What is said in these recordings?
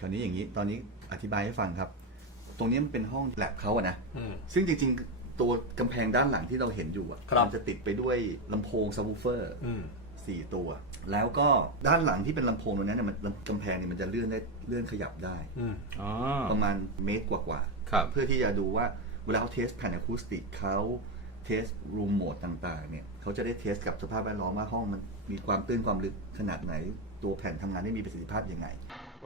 คราวนี้อย่างนี้ตอนนี้อธิบายให้ฟังครับตรงนี้มันเป็นห้องแลบเขาอะนะซึ่งจริงๆตัวกำแพงด้านหลังที่เราเห็นอยู่อะมันจะติดไปด้วยลำโพงซับวูเฟอร์4 ตัวแล้วก็ด้านหลังที่เป็นลำโพงตรงนั้นเนี่ยมันกำแพงเนี่ยมันจะเลื่อนขยับได้ประมาณเมตรกว่าเพื่อที่จะดูว่าเวลาเขาเทสแผ่นอะคูสติกเขาเทสรูมโหมดต่างๆเนี่ยเขาจะได้เทสกับสภาพแวดล้อมว่าห้องมันมีความตื้นความลึกขนาดไหนตัวแผ่นทำงานได้มีประสิทธิภาพยังไง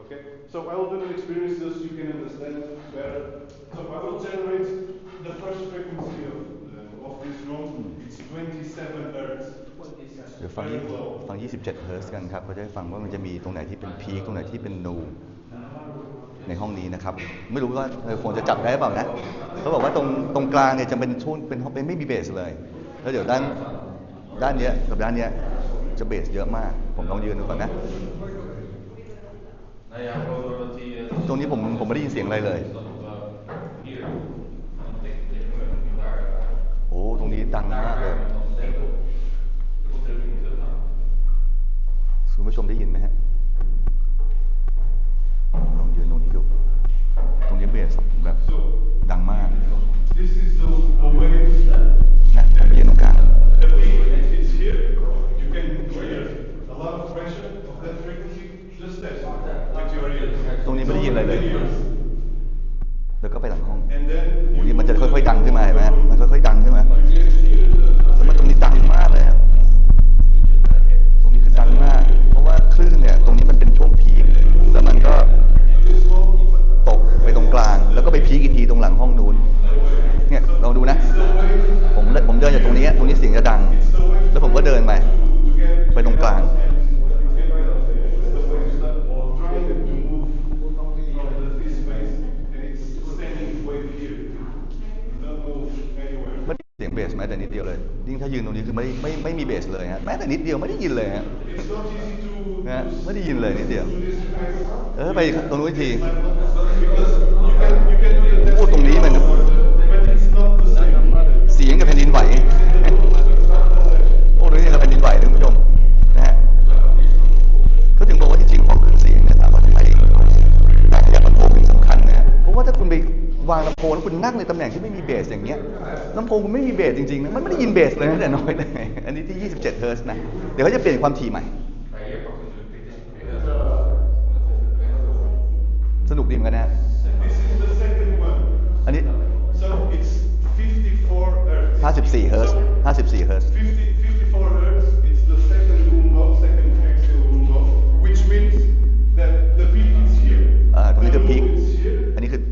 Okay, so I will do an experience so you can understand better. So I will generate the first frequency of this room. It's 27 hertz. เดี๋ยวฟัง27 เฮิร์ตซ์กันครับเขาจะได้ฟังว่ามันจะมีตรงไหนที่เป็นพีคตรงไหนที่เป็นนูในห้องนี้นะครับไม่รู้ว่าโฟนจะจับได้หรือเปล่านะเขาบอกว่าตรงกลางเนี่ยจะเป็นช่วงเป็นไม่มีเบสเลยแล้วเดี๋ยวด้านนี้กับด้านนี้จะเบสเยอะมากผมลองยืนดูก่อนนะตรงนี้ผมไม่ได้ยินเสียงอะไรเลยโอ้ตรงนี้ดังมากเลยคุณผู้ชมได้ยินไหมฮะลองยืนตรงนี้ดูตรงนี้เบสแบบดังมากนะผมไปยืนตรงกลางตรงนี้ไม่ได้ยินอะไรเลยแล้วก็ไปหลังห้องโอ้นี่มันจะค่อยๆดังขึ้นมาเห็นไหมมันค่อยๆดังขึ้นมาแล้วมันตรงนี้ดังมากเลยตรงนี้คือดังมากเพราะว่าคลื่นเนี่ยตรงนี้มันเป็นช่วงพีคแล้วมันก็ตกไปตรงกลางแล้วก็ไปพีคอีกทีตรงหลังห้องนู้นเนี่ยลองดูนะผมเดินจากตรงนี้เสียงจะดังแล้วผมก็เดินไปตรงกลางเสียงเบสแม้แต่นิดเดียวเลยยิ่งถ้ายืนตรงนี้คือไม่มีเบสเลยฮะแม้แต่นิดเดียวไม่ได้ยินเลยฮะนะไม่ได้ยินเลยนิดเดียวไปตรงนู้นอีกทีพูดตรงนี้มันเสียงกับแผ่นดินไหวโอ้ตรงนี้กับแผ่นดินไหวท่านผู้ชมนะฮะเขาถึงบอกว่าจริงๆของเครื่องเสียงเนี่ยถามว่าทำไมการขยับลำโพงเป็นสำคัญนะเพราะว่าถ้าคุณไปวางลำโพงแล้วคุณนั่งในตำแหน่งที่ไม่มีเบสอย่างเงี้ยลำโพงคุณไม่มีเบสจริงๆนะมันไม่ได้ยินเบสเลยนะแต่น้อยเลยอันนี้ที่27 เฮิร์ตซ์นะเดี๋ยวเขาจะเปลี่ยนความถี่ใหม่สนุกดีเหมือนกันนะอันนี้54 เฮิร์ตซ์54 เฮิร์ตซ์ตรงนี้คือพีคอันนี้คือ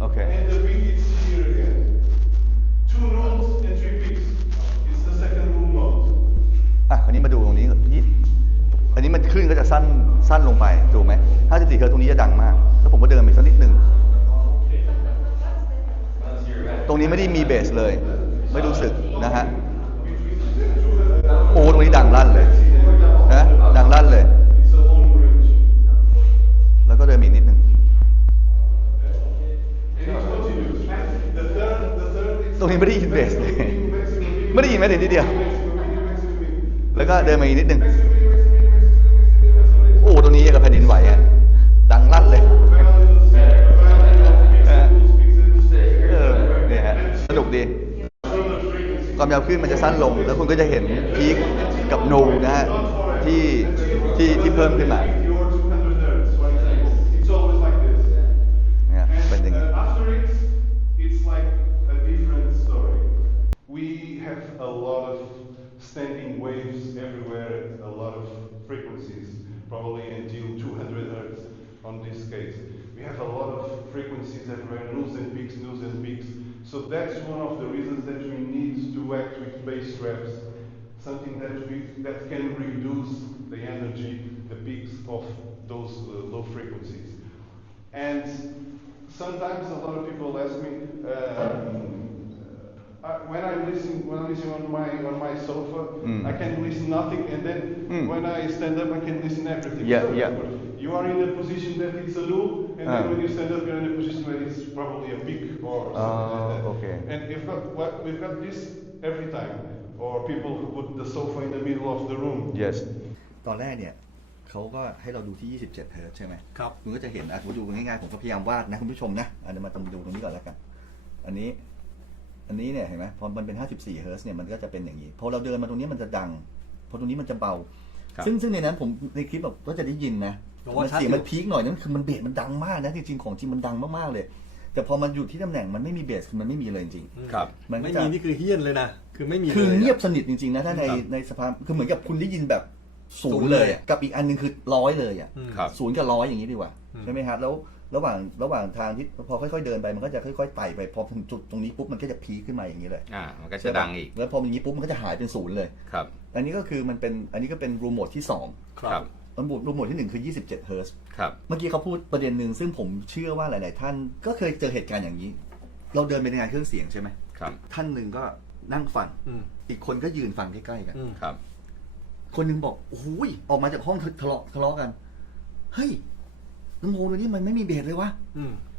โอเคคราวนี้มาดูตรงนี้อันนี้มันคลื่นก็จะสั้นลงไปถูกไหม54 เฮิร์ตซ์ตรงนี้จะดังมากแล้วผมก็เดินไปสักนิดหนึ่งตรงนี้ไม่ได้มีเบสเลยไม่รู้สึกนะฮะโอ้ตรงนี้ดังลั่นเลยนะดังลั่นเลยแล้วก็เดินอีกนิดหนึ่งตรงนี้ไม่ได้ยินเบสเลยไม่ได้ยินแม้แต่นิดเดียวแล้วก็เดินมาอีกนิดหนึ่งโอ้ตรงนี้กับแผ่นดินไหวอ่ะดังลั่นเลยเนี่ยฮะสนุกดีความยาวคลื่นมันจะสั้นลงแล้วคุณก็จะเห็นพีคกับโนนะฮะที่เพิ่มขึ้นมาเนี่ยเป็นอย่างนี้ We have a lot of standing waves everywhere at a lot of frequencies, probably until 200 hertz on this case. We have a lot of frequencies everywhere, nulls and peaks. So that's one of the reasons that we need to act with bass traps, something that can reduce the energy, the peaks of those low frequencies. And sometimes a lot of people ask me, when I'm listening on my sofa, I can listen nothing, and then when I stand up, I can listen everything. Yeah. You are in a position that it's a null, and then when you stand up, you're in a position where it's probably a peak or something like that. Okay. And we've got this every time, or people who put the sofa in the middle of the room. Yes. ตอนแรกเนี่ย เขาก็ให้เราดูที่27เฮิร์ตซ์ใช่ไหม ครับ คุณก็จะเห็นผมดูง่ายๆผมก็พยายามวาดนะคุณผู้ชมนะเดี๋ยวมาต้องดูตรงนี้ก่อนแล้วกันอันนี้เนี่ยเห็นไหมพอมันเป็น54เฮิร์ตซ์เนี่ยมันก็จะเป็นอย่างนี้พอเราเดินมาตรงนี้มันจะดังพอตรงนี้มันจะเบาซึ่งในนั้นผมในคลิปแบบก็จะได้ยินนะมันเสียงมันพีคหน่อยนั่นคือมันเบสมันดังมากนะจริงๆของจริงมันดังมากๆเลยแต่พอมันอยู่ที่ตำแหน่งมันไม่มีเบสคือมันไม่มีเลยจริง ครับ มัน ไม่มีนี่คือเฮี้ยนเลยนะคือไม่มี คือ ล เงียบสนิทจริงๆนะถ้าในสภาพคือเหมือนกับคุณได้ยินแบบศูนย์เลยกับอีกอันนึงคือ100เลยอ่ะ ครับ 0 กับ 100อย่างนี้ดีกว่าใช่ไหมครับแล้วระหว่างทางที่พอค่อยๆเดินไปมันก็จะค่อยๆไต่ไปพอถึงจุดตรงนี้ปุ๊บมันก็จะพีคขึ้นมาอย่างนี้เลย มันก็จะดังอีก แล้วพอมันอย่างนี้ปุ๊บมันก็จะหายเป็น0เลย ครับ อันนี้ก็คือมันเป็นอันนี้ก็เป็นรูมโหมดที่2 ครับ รูมโหมดที่1คือ27เฮิร์ตซ์ ครับ เมื่อกี้เขาพูดประเด็นหนึ่งซึ่งผมเชื่อว่าหลายๆท่านก็เคยเจอเหตุการณ์อย่างนี้ เราเดินไปในงานเครื่องเสียงใช่ไหม ครับ ท่านหนึ่งก็นั่งฟัง อืม อีกคนก็ยืนฟังใกล้ๆกัน ครับ คนหนึงบอกโอ้ยออกมาจากห้องทะเลาะกันเฮ้ยลำโพงตัวนี้มันไม่มีเบสเลยวะ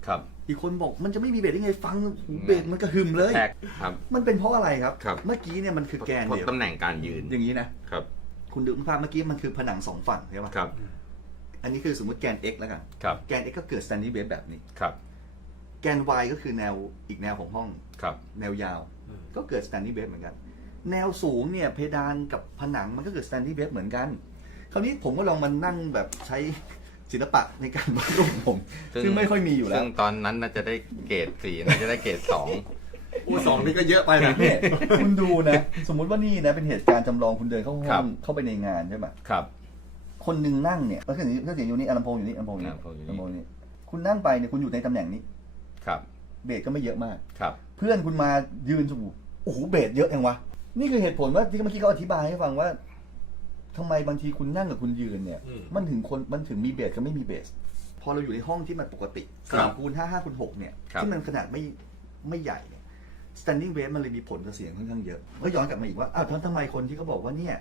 ครับ อีกคนบอกมันจะไม่มีเบสได้ไงฟังเบสมันกระหึ่มเลย แท็กครับ มันเป็นเพราะอะไรครับ ครับ เมื่อกี้เนี่ยมันคือแกน เพราะ เดียว ตำแหน่งการยืน อย่างนี้นะครับ คุณดูภาพเมื่อกี้มันคือผนัง2ฝั่งใช่ไหม ครับ อันนี้คือสมมติแกน x แล้วกัน ครับ แกน x ก็เกิด standing wave แบบนี้ ครับ แกน y ก็คือแนวอีกแนวของห้อง ครับ แนวยาว ก็เกิด standing wave เหมือนกัน แนวสูงเนี่ยเพดานกับผนังมันก็เกิด standing wave เหมือนกัน คราวนี้ผมก็ลองมานั่งแบบใช้ศิลปะในการวาดรูปผม ซึ่งไม่ค่อยมีอยู่แล้ ซึ่ ว งตอนนั้นน่าจะได้เกรด4น่าจะได้เกรด2 สองนี่ก็เยอะไปนะ เนี่ยคุณดูนะ สมมุติว่านี่นะเป็นเหตุการณ์จำลองคุณเดินเข้าห้ ครั อง บ เข้าไปในงานใช่ไหม ครับ คนหนึ่งนั่งเนี่ยก็คือเครื่องเสียงอยู่นี่ลำโพงอยู่นี่ลำโพงอยู่นี่ ลำโพงอยู่นี่ ลำโพงอยู่นี่คุณนั่งไปเนี่ยคุณอยู่ในตำแหน่งนี้ ครับ เบสก็ไม่เยอะมาก ครับ เพื่อนคุณมายืนสูโอ้โหเบสเยอะเองวะนี่คือเหตุผลว่าที่เมื่อกี้เขาอธิบายให้ฟังว่าทำไมบางทีคุณนั่งกับคุณยืนเนี่ย มันถึงมีเบสกับไม่มีเบส พอเราอยู่ในห้องที่มันปกติ ครับ 3 คูณ 5 5 คูณ 6เนี่ย ครับ ที่มันขนาดไม่ใหญ่เนี่ย standing wave มันเลยมีผลกับเสียงค่อนข้างเยอะก็ย้อนกลับมาอีกว่าอ้าวทำไมคนที่เขาบอกว่าเนี่ย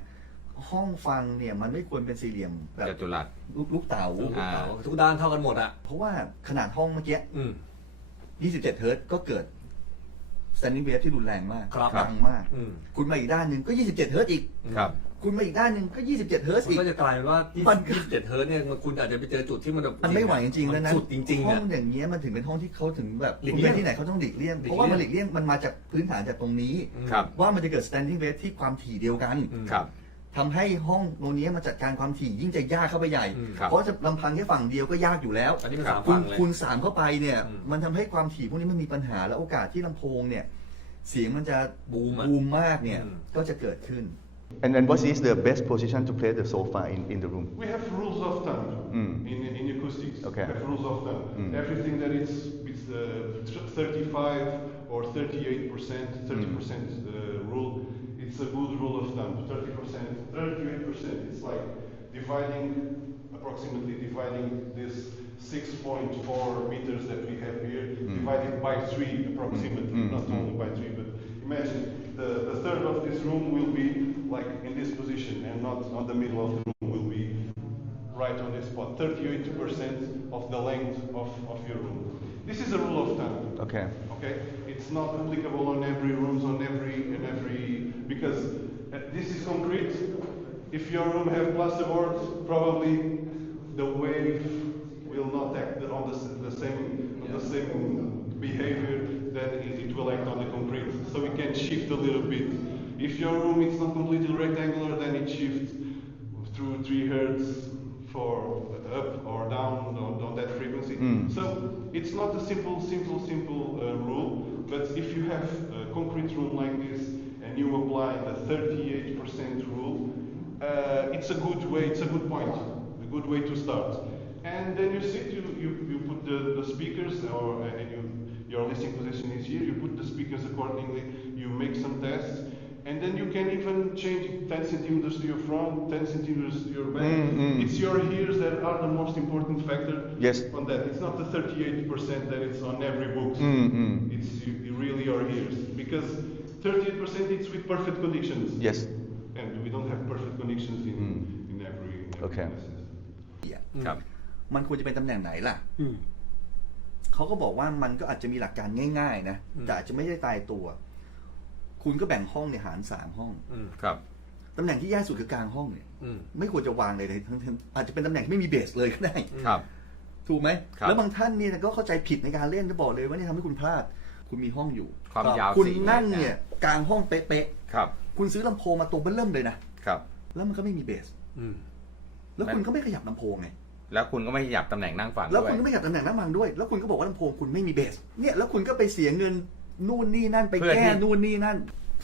ห้องฟังเนี่ยมันไม่ควรเป็นสี่เหลี่ยมแบบ จัตุรัส ลูกเต๋า ทุกด้านเท่ากันหมดอ่ะ เพราะว่าขนาดห้องเมื่อกี้ อืม 27 เฮิร์ตซ์ก็เกิด standing wave ที่รุนแรงมาก ครับ ดังมาก อืม คุณมาอีกด้านหนึ่งก็ 27 เฮิร์ตซ์อีก ครับ คุณมาอีกด้านหนึ่งก็ 27 เฮิร์ตซ์ มัน อีก ก็จะกลายเป็นว่า มัน 27เฮิร์ตซ์เนี่ยคุณอาจจะไปเจอจุดที่มันแบบ มันไม่ไหวจริงๆแล้วนะ สุดจริงๆ ห้ เนี่ อย งอย่างเงี้ยมันถึงเป็นห้องที่เขาถึงแบบ หลีก คุณ เลี่ ไป ยง ที่ไหนเขาต้องหลีกเลี่ยง หลีก เพ เลี่ยง ราะว่ามันหลีกเลี่ยงมันมาจากพื้นฐานจากตรงนี้ ครับ ว่ามันจะเกิด standing wave ที่ความถี่เดียวกัน ครับ ทำให้ห้องตรงนี้มาจัดการความถี่ยิ่งจะยากเข้าไปใหญ่ ครับ เพราะจะลำพังแค่ฝั่งเดียวก็ยากอยู่แล้ว อันนี้เป็น ครับ สาม คุ ฝั่ ณ งเลย คุณสามเข้าไปเนี่ย อืม มันทำให้ความถี่พวกนี้มันมีปัญหาและโอกาสที่ลำโพงเนี่ยเสียงมันจะ บูมอะ บูมมากเนี่ย อืม ก็จะเกิดขึ้น And what is the best position to play the sofa in the room? We have rules of thumb in acoustics. Okay. We have rules of thumb. Everything that is with 35 or 38%, 30% rule, it's a good rule of thumb. 30%, 38%. It's like approximately dividing this 6.4 meters that we have here, divided by 3 approximately, not only by 3, but imagine the third of this room will be like in this position and not on the middle of the room will be right on this spot. 38% of the length of your room. This is a rule of thumb. Okay. Okay? It's not applicable on every rooms, on every because this is concrete. If your room have plasterboard, probably the wave will not act on the same behavior that it will act on the concrete. So it can shift a little bit. If your room is not completely rectangular, then it shifts through 3 hertz for up or down on that frequency. So it's not a simple rule. But if you have a concrete room like this and you apply the 38% rule, it's a good way. It's a good point. A good way to start. And then you sit. You put the speakers, and your listening position is here. You put the speakers accordingly. You make some tests. And then you can even change 10 centimeters to your front, 10 centimeters to your back. It's your ears that are the most important factor Yes. on that. It's not the 38% that is on every book. It's really your ears. Because 38% it's with perfect conditions. Yes. And we don't have perfect conditions in every Okay. classes. ครับ มันควรจะเป็นตำแหน่งไหนล่ะ อืม เขาก็บอกว่ามันก็อาจจะมีหลักการง่ายๆนะ แต่อาจจะไม่ได้ตายตัว คุณก็แบ่งห้องเนี่ยหาร3 ห้อง อืม ครับ ตำแหน่งที่แย่สุดคือกลางห้องเนี่ย อืม ไม่ควรจะวางเลยอาจจะเป็นตำแหน่งที่ไม่มีเบสเลยก็ได้ ครับ ถูกไหม ครับ แล้วบางท่านเนี่ยก็เข้าใจผิดในการเล่นจะบอกเลยว่านี่ทำให้คุณพลาด คุณมีห้องอยู่ ความยาว คุณ 4 นั่ง มตร เนี่ยกลางห้องเป๊ะ ครับ ๆคุณซื้อลำโพงมาตัวเบิ้ลเริ่มเลยนะ ครับ แล้วมันก็ไม่มีเบส อืม แล้วคุณก็ไม่ขยับลำโพงไง แล้วคุณก็ไม่ขยับตำแหน่งนั่งฟัง แล้ว ด้วย คุณก็ไม่ขยับตำแหน่งนั่งฟังด้วย แล้วคุณก็บอกว่าลำโพงคุณไม่มีเบส เนี่ยแล้วคุณก็ไปเสียเงินนู่นนี่นั่นไปแก้นู่นนี่นั่น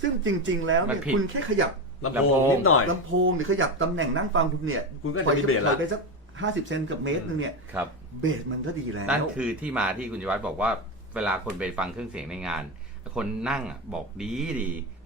ซึ่งจริง ๆ แล้วเนี่ยคุณแค่ขยับ ลำโพงนิดหน่อย ลำโพงหรือขยับตำแหน่งนั่งฟังคุณเนี่ย คุณก็จะมีเบส ถ ละ อยไปสัก50 เซนกับเมตรนึงเนี่ย ครับ เบสมันก็ดีแล้ว นั่นคือที่มาที่คุณยวัฒน์บอกว่าเวลาคนไปฟังเครื่องเสียงในงาน คนนั่งอ่ะบอกดี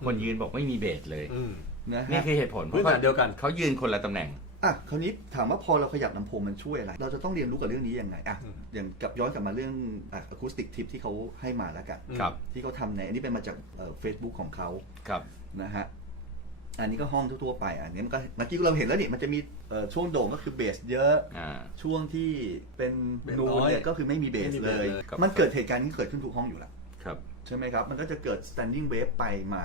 คนยืนบอกไม่มีเบสเลย อืม นะฮะ นี่คือเหตุผลเพ พื้น ราะ ฐานเดียวกัน เขายืนคนละตำแหน่ง อ่ะคราวนี้ถามว่าพอเราขยับลำโพงมันช่วยอะไร เราจะต้องเรียนรู้กับเรื่องนี้ยังไงอ่ะ อืม อย่างกับย้อนกลับมาเรื่องอะคูสติกทิปที่เขาให้มาแล้วกัน ครับ ที่เขาทำในอันนี้เป็นมาจากFacebook ของเขา ครับ นะฮะอันนี้ก็ห้องทั่วๆไปอันนี้มันก็เมื่อกี้เราเห็นแล้วนี่มันจะมีช่วงโด่งก็คือเบสเยอะ ช่วงที่เป็น เบส นูน น้อย เนี่ยก็คือไม่มีเบส ไม่มี เล เบส ย เลย มันเกิดเหตุการณ์นี้เกิดขึ้นทุกห้องอยู่แล้ว ครับ ใช่ไหมครับ มันก็จะเกิด standing wave ไปมา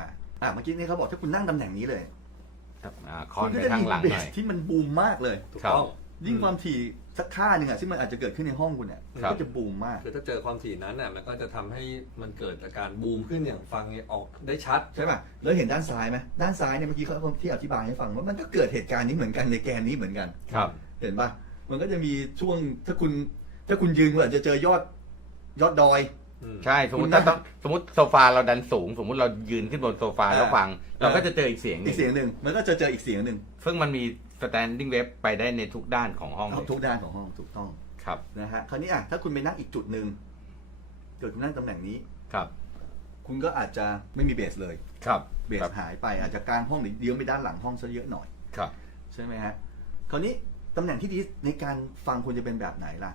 เมื่อกี้นี่เขาบอกถ้าคุณนั่งตำแหน่งนี้เลย ครับคอน คุณ ไป ก็จะ ทา มี งหลัง เบ หน่ ส อย ที่มันบูมมากเลย ถูก ครับ ต้อง ยิ่งความถี่สักค่าหนึ่งซึ่งมันอาจจะเกิดขึ้นในห้องคุณเนี่ย ครับ ก็จะบูมมาก คือถ้าเจอความถี่นั้นน่ะมันก็จะทำให้มันเกิดอาการบูมขึ้นอย่างฟังออกได้ชัด ใช่ป่ะแล้วเห็นด้านซ้ายไหมด้านซ้ายเนี่ยเมื่อกี้เขาที่อธิบายให้ฟังว่ามันก็เกิดเหตุการณ์นี้เหมือนกันในแกนนี้เหมือนกัน ครับ เห็นป่ะมันก็จะมีช่วงถ้าคุณยืนคุณอาจจะเจอยอดดอย ใช่สมมติ คุณ ถ้า นั่ง สมมติโซฟาเราดันสูง สมมติเรายืนขึ้นบนโซฟาแล้วฟัง เราก็จะเจออีกเสียงห อี นึ่ ก ง เสียงหนึ่งมันก็จะเจออีกเสียงหนึ่ง ซึ่งมันมี standing wave ไปได้ในทุกด้านของห้องเลย ทุกด้านของห้องถูกต้อง ครับ นะฮะคราวนี้ถ้าคุณไปนั่งอีกจุดหนึ่งเกิดคุณนั่งตำแหน่งนี้ ครับ คุณก็อาจจะไม่มีเบสเลย ครับ เบส ครับ หายไปอาจจะกลางห้องหรือเดียวไปด้านหลังห้องซะเยอะหน่อย ครับ ใช่ไหมฮะคราวนี้ตำแหน่งที่ดีในการฟังควรจะเป็นแบบไหนล่ะ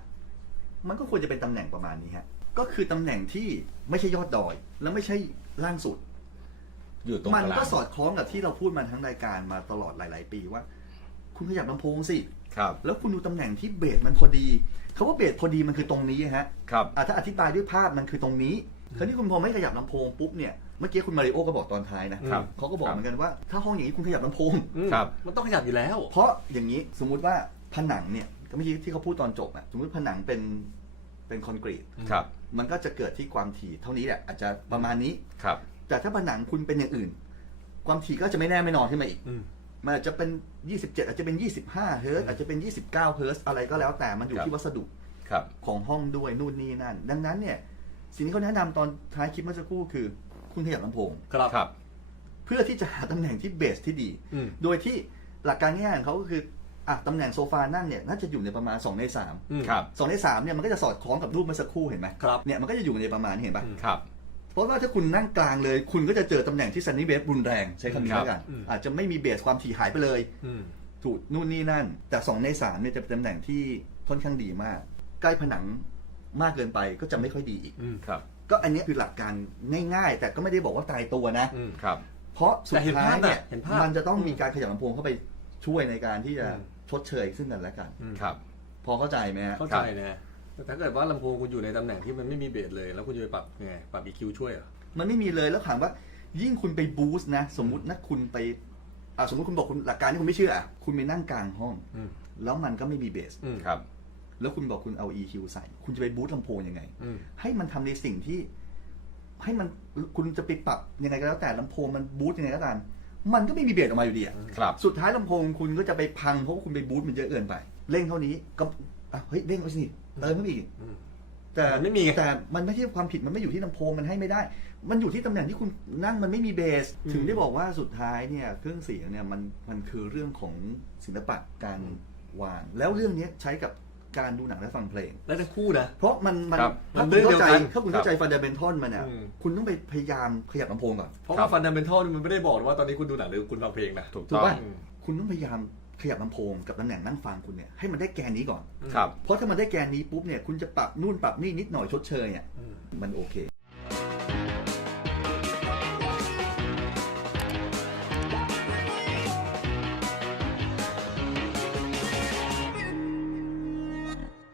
มันก็ควรจะเป็นตำแหน่งประมาณนี้ฮะก็คือตำแหน่งที่ไม่ใช่ยอดดอย แล้วไม่ใช่ล่างสุด อยู่ตรง มัน กลาง ก็สอดคล้องกับที่เราพูดมาทั้งรายการมาตลอดหลาย ๆ ปีว่า คุณขยับลำโพงสิ ครับ แล้วคุณดูตำแหน่งที่เบสมันพอดีคำว่าเบสพอดีมันคือตรงนี้ฮะ ครับ ถ้าอธิบายด้วยภาพมันคือตรงนี้คราวนี้คุณพอไม่ขยับลำโพงปุ๊บเนี่ยเมื่อกี้คุณมาริโอก็บอกตอนท้ายนะครับ เขาก็บอกเหมือนกันว่าถ้าห้องอย่างนี้คุณขยับลำโพง ครับ มันต้องขยับอยู่แล้ว เพราะอย่างนี้สมมุติว่าผนังเนี่ยก็เมื่อกี้ที่เขาพูดตอนจบอะสมมติผนังเป็นคอนกรีต ครับ มันก็จะเกิดที่ความถี่เท่านี้แหละอาจจะประมาณนี้ ครับ แต่ถ้าผนังคุณเป็นอย่างอื่น ความถี่ก็จะไม่แน่ไม่นอนขึ้นมาอีก อืม มันอาจจะเป็น 27 อาจจะเป็น 25 เฮิร์ตซ์อาจจะเป็น 29 เฮิร์ตซ์อะไรก็แล้วแต่มันอยู่ ครับ ที่วัสดุ ครับ ของห้องด้วยนู่นนี่นั่น ดังนั้นเนี่ยสิ่งที่เขาแนะนำตอนท้ายคลิปเมื่อสักครู่คือ คุณขยับลำโพง ครับ ครับ เพื่อที่จะหาตำแหน่งที่เบสที่ดี อืม โดยที่หลักการง่ายๆของเขาก็คือตำแหน่งโซฟานั่งเนี่ยน่าจะอยู่ในประมาณ2 ใน 3 อืม ครับ 2 ใน 3เนี่ยมันก็จะสอดคล้องกับรูปเมื่อสักครู่เห็นไหม ครับ เนี่ยมันก็จะอยู่ในประมาณนี้เห็นปะ อืม ครับ เพราะว่าถ้าคุณนั่งกลางเลย คุณก็จะเจอตำแหน่งที่ซันนี่เบสรุนแรงใช้คำนี้ ครับ แล้วกัน อืม อาจจะไม่มีเบสความถี่หายไปเลย อืม ถูกนู่นนี่นั่น แต่2 ใน 3เนี่ยจะเป็นตำแหน่งที่ค่อนข้างดีมาก ใกล้ผนังมากเกินไปก็จะไม่ค่อยดีอีก อืม ครับ ก็อันนี้คือหลักการง่ายๆ แต่ก็ไม่ได้บอกว่าตายตัวนะ อืม ครับ เพราะสุดท้ายเนี่ย แต่เห็นภาพ มันจะต้องมีการขยับลำโพงเข้าไปช่วยในการที่จะ อืม ชดเชยซึ่งกันและกัน อืม ครับ พอเข้าใจไหมฮะ เข้าใจนะแต่ถ้าเกิดว่าลำโพงคุณอยู่ในตำแหน่งที่มันไม่มีเบสเลย แล้วคุณจะไปปรับไงปรับ EQ ช่วยเหรอ มันไม่มีเลยแล้วถามว่ายิ่งคุณไปบูสต์นะ สมมุตินะคุณไปสมมุติคุณบอกคุณหลักการที่คุณไม่เชื่อคุณไปนั่งกลางห้อง อืม แล้วมันก็ไม่มีเบส อืม ครับ แล้วคุณบอกคุณเอา EQ ใส่ คุณจะไปบูสต์ลำโพงยังไง อืม ให้มันทำในสิ่งที่ให้มันคุณจะไปปรับยังไงก็แล้วแต่ลำโพงมันบูสต์ยังไงก็ตามมันก็ไม่มีเบสออกมาอยู่ดีอะ ครับ สุดท้ายลำโพงคุณก็จะไปพังเพราะว่าคุณไปบูสต์มันเยอะเกินไปเร่งเท่านี้ก็เฮ้ยเร่งไปสิเติมไม่อีก อืม แต่ มันไม่มีไง แต่มันไม่ใช่ความผิดมันไม่อยู่ที่ลำโพงมันให้ไม่ได้ มันอยู่ที่ตำแหน่งที่คุณนั่งมันไม่มีเบส ถึงได้บอกว่าสุดท้ายเนี่ยเครื่องเสียงเนี่ยมันคือเรื่องของศิลปะการวาง แล้วเรื่องนี้ใช้กับการดูหนังและฟังเพลง แล้วทั้งคู่นะ เพราะมัน ครับ ถ้า มัน คุณเข้าใจ เรื่องเดียวกัน ถ้าคุณเข้าใจฟันเดเมนทัลมันเนี่ย อืม คุณต้องไปพยายามขยับลำโพงก่อน เพราะว่าฟันดัมเบลทัลมันไม่ได้บอกว่าตอนนี้คุณดูหนังหรือคุณฟังเพลงนะ ถูก ถูก ต้อง ป่ะคุณต้องพยายามขยับลำโพงกับตำแหน่งนั่งฟังคุณเนี่ยให้มันได้แกนนี้ก่อน ครับ เพราะถ้ามันได้แกนนี้ปุ๊บเนี่ยคุณจะปรับนู่นปรับนี่นิดหน่อยชดเชยอ่ะ อืม มันโอเค